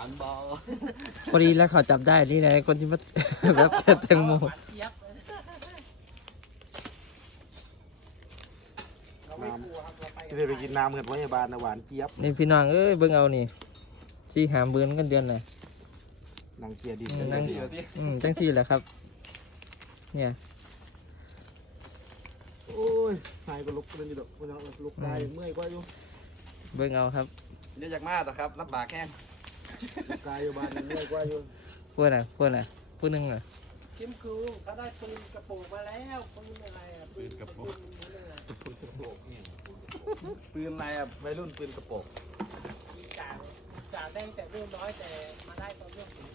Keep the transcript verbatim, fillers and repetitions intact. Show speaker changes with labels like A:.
A: านบอ
B: พอดีแล้วเขาจับได้นี่ไงคนที่มา แบบเก็บแตงโม
A: หวานเจี๊ยบเราไม่กลัวครับเราไป
C: ที่ได้ไปกินน้ำกันพยาบาลนะหวานเจี๊ยบ
B: นี่พี่น้องเอ้ยเบิ่งเอานี่สี่หามเบือนกันเดือนน่ะ
C: นางเกียร์ดิ
B: อืมนั่ง
C: เสีย
B: อืมจังสี่แหละครับ เนี่ย
C: โอ้ยหายก็ลุกเลยนี่ดอกมันยังลุกได้เมื่อยกว่าอยู่
B: เบิ่งเอาครับ
A: เดี๋ยวจากมาต่อครับรับบากแห้ง
C: ลุกกายอยู่บ้านยังเมื่อยกว่าอยู่
B: พวกน่ะพวกน่ะผู้หนึงน่ะ
A: คิมคูเขาได้ปืนกระโปรงมาแล้วปืนอะไรอ่ะปืนกระโปรงปืนอะไรอ่ะวัยรุ่นปืนกระโปรงจ่าจ่าได้แต่เรื่องน้อยแต่